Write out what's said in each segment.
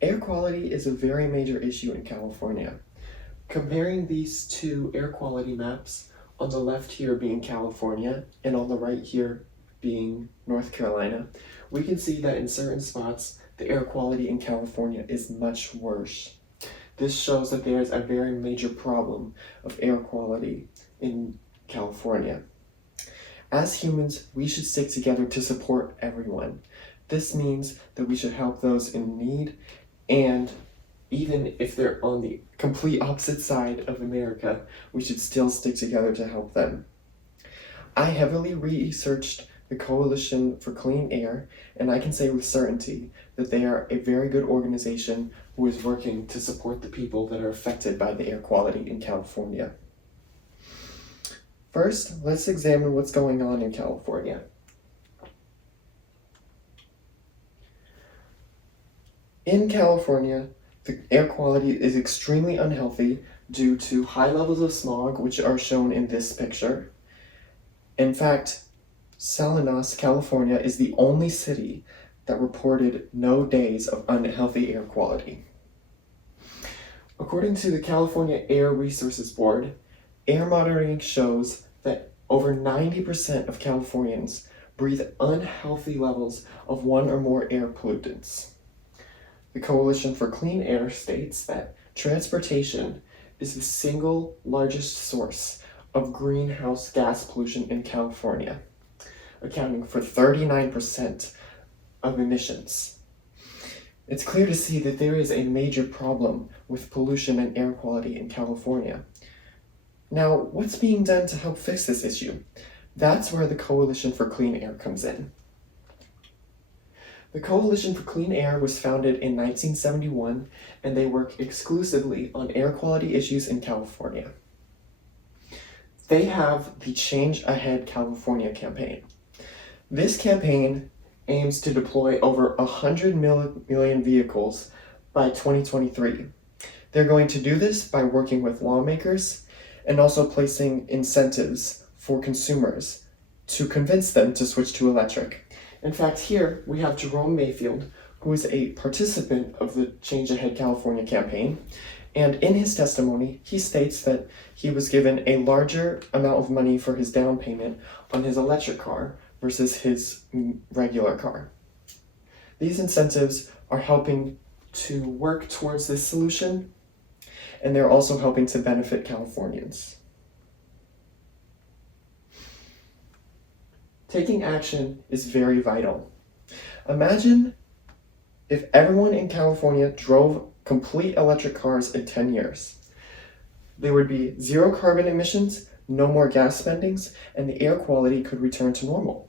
Air quality is a very major issue in California. Comparing these two air quality maps, on the left here being California and on the right here being North Carolina, we can see that in certain spots, the air quality in California is much worse. This shows that there is a very major problem of air quality in California. As humans, we should stick together to support everyone. This means that we should help those in need, and even if they're on the complete opposite side of America, we should still stick together to help them. I heavily researched the Coalition for Clean Air, and I can say with certainty that they are a very good organization who is working to support the people that are affected by the air quality in California. First, let's examine what's going on in California. In California, the air quality is extremely unhealthy due to high levels of smog, which are shown in this picture. In fact, Salinas, California is the only city that reported no days of unhealthy air quality. According to the California Air Resources Board, air monitoring shows that over 90% of Californians breathe unhealthy levels of one or more air pollutants. The Coalition for Clean Air states that transportation is the single largest source of greenhouse gas pollution in California, accounting for 39% of emissions. It's clear to see that there is a major problem with pollution and air quality in California. Now, what's being done to help fix this issue? That's where the Coalition for Clean Air comes in. The Coalition for Clean Air was founded in 1971, and they work exclusively on air quality issues in California. They have the Change Ahead California campaign. This campaign aims to deploy over 100 million vehicles by 2023. They're going to do this by working with lawmakers and also placing incentives for consumers to convince them to switch to electric. In fact, here we have Jerome Mayfield, who is a participant of the Change Ahead California campaign, and in his testimony, he states that he was given a larger amount of money for his down payment on his electric car versus his regular car. These incentives are helping to work towards this solution, and they're also helping to benefit Californians. Taking action is very vital. Imagine if everyone in California drove complete electric cars in 10 years. There would be zero carbon emissions, no more gas spendings, and the air quality could return to normal.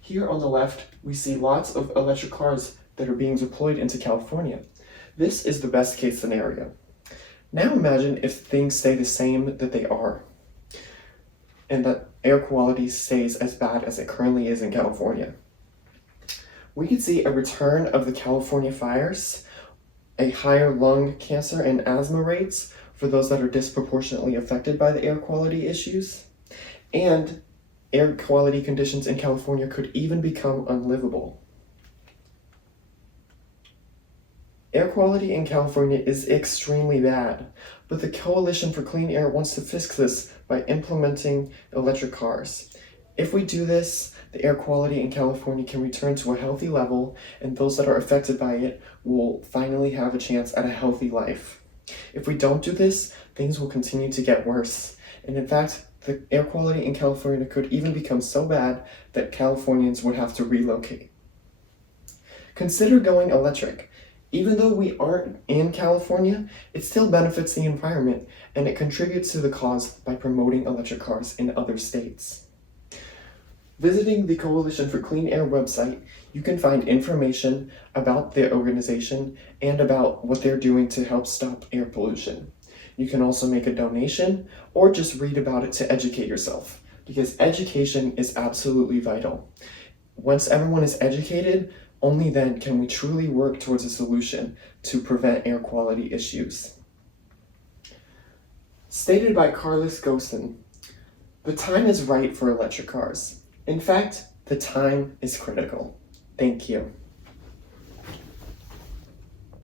Here on the left, we see lots of electric cars that are being deployed into California. This is the best case scenario. Now imagine if things stay the same that they are, and that air quality stays as bad as it currently is in California. We could see a return of the California fires, a higher lung cancer and asthma rates for those that are disproportionately affected by the air quality issues, and air quality conditions in California could even become unlivable. Air quality in California is extremely bad, but the Coalition for Clean Air wants to fix this by implementing electric cars. If we do this, the air quality in California can return to a healthy level, and those that are affected by it will finally have a chance at a healthy life. If we don't do this, things will continue to get worse. And in fact, the air quality in California could even become so bad that Californians would have to relocate. Consider going electric. Even though we aren't in California, it still benefits the environment, and it contributes to the cause by promoting electric cars in other states. Visiting the Coalition for Clean Air website, you can find information about their organization and about what they're doing to help stop air pollution. You can also make a donation or just read about it to educate yourself, because education is absolutely vital. Once everyone is educated, only then can we truly work towards a solution to prevent air quality issues. Stated by Carlos Ghosn, the time is right for electric cars. In fact, the time is critical. Thank you.